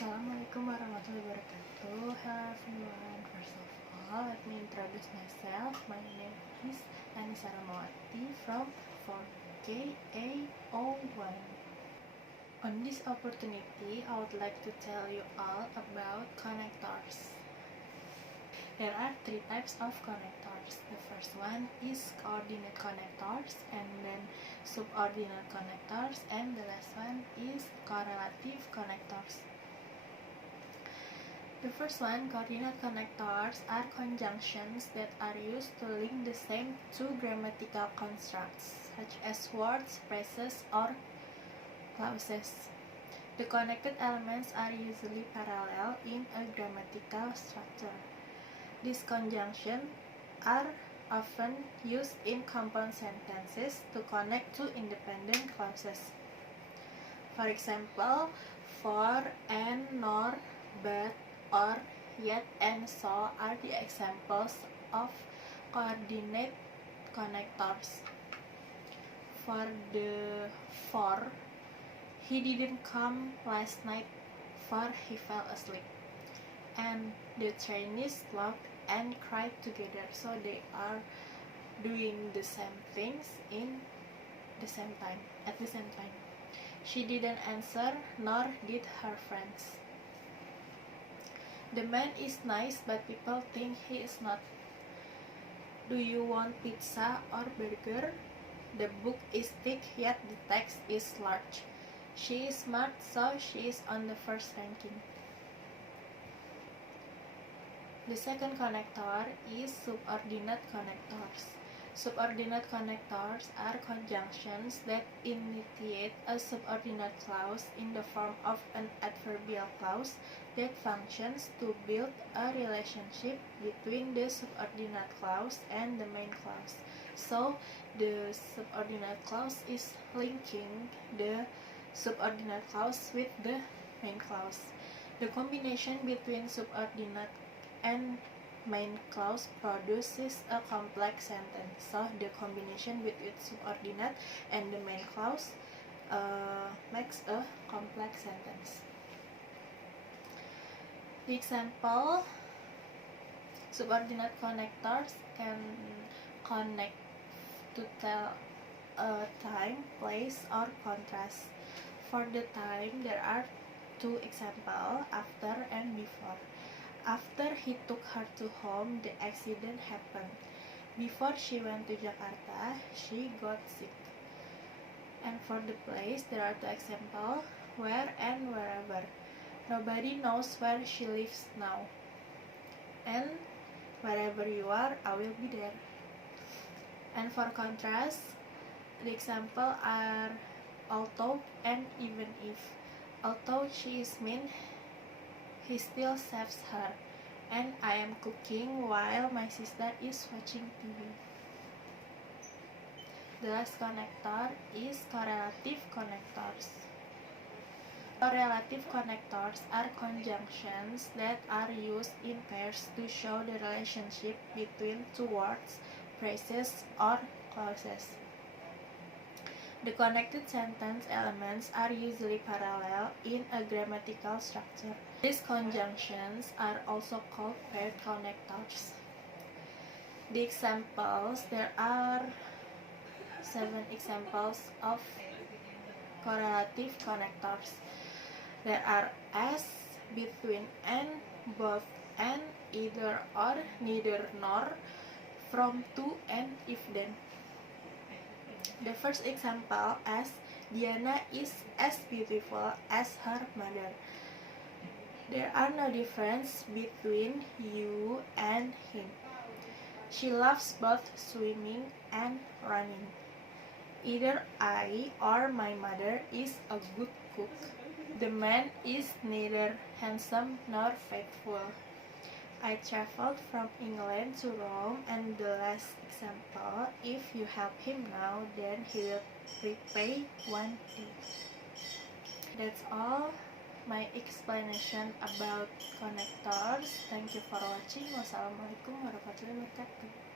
Assalamualaikum warahmatullahi wabarakatuh. Hello everyone. First of all, let me introduce myself. My name is Annisa Rachmawati from 4KA01. On this opportunity, I would like to tell you all about connectors. There are three types of connectors. The first one is coordinate connectors, and then subordinate connectors, and the last one is correlative connectors. The first one, coordinate connectors, are conjunctions that are used to link the same two grammatical constructs, such as words, phrases, or clauses. The connected elements are usually parallel in a grammatical structure. These conjunctions are often used in compound sentences to connect two independent clauses. For example, for, and, nor, but, or, yet, and so are the examples of coordinate connectors. For the for, he didn't come last night, for he fell asleep. And the Chinese laughed and cried together, so they are doing the same things at the same time. She didn't answer, nor did her friends. The man is nice, but people think he is not. Do you want pizza or burger? The book is thick, yet the text is large. She is smart, so she is on the first ranking. The second connector is subordinate connectors. Subordinate connectors are conjunctions that initiate a subordinate clause in the form of an adverbial clause that functions to build a relationship between the subordinate clause and the main clause. So, the subordinate clause is linking the subordinate clause with the main clause. The combination between subordinate and main clause produces a complex sentence. So the combination between subordinate and the main clause makes a complex sentence. The example, subordinate connectors can connect to tell a time, place, or contrast. For the time, there are two examples, after and before. After he took her to home, the accident happened. Before she went to Jakarta, she got sick. And for the place, there are two examples, where and wherever. Nobody knows where she lives now. And wherever you are, I will be there. And for contrast, the examples are although and even if. Although she is mean, he still saves her, and I am cooking while my sister is watching TV. The last connector is correlative connectors. Correlative connectors are conjunctions that are used in pairs to show the relationship between two words, phrases, or clauses. The connected sentence elements are usually parallel in a grammatical structure. These conjunctions are also called paired connectors. The examples, there are 7 examples of correlative connectors. There are as, between and, both and, either or, neither nor, from, to, and, if then. The first example, as, Diana is as beautiful as her mother. There are no difference between you and him. She loves both swimming and running. Either I or my mother is a good cook. The man is neither handsome nor faithful. I traveled from England to Rome, and the last example, if you help him now, then he will repay one day. That's all my explanation about connectors. Thank you for watching. Wassalamualaikum warahmatullahi wabarakatuh.